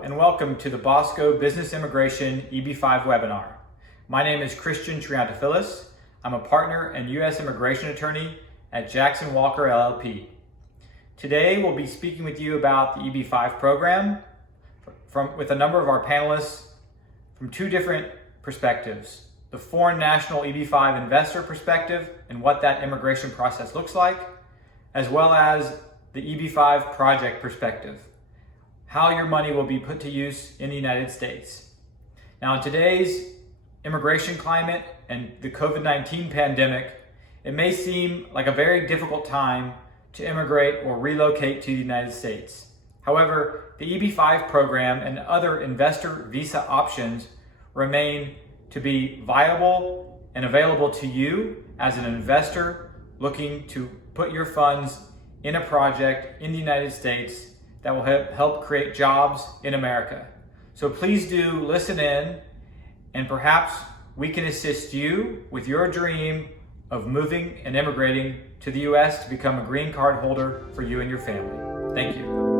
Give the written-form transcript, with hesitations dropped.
Hello and welcome to the Bosco Business Immigration EB5 webinar. My name is Christian Triantaphyllis. I'm a partner and U.S. immigration attorney at Jackson Walker LLP. Today we'll be speaking with you about the EB5 program with a number of our panelists from two different perspectives. The foreign national EB5 investor perspective and what that immigration process looks like, as well as the EB5 project perspective, how your money will be put to use in the United States. Now, in today's immigration climate and the COVID-19 pandemic, it may seem like a very difficult time to immigrate or relocate to the United States. However, the EB5 program and other investor visa options remain to be viable and available to you as an investor looking to put your funds in a project in the United States that will help create jobs in America. So please do listen in, and perhaps we can assist you with your dream of moving and immigrating to the US to become a green card holder for you and your family. Thank you.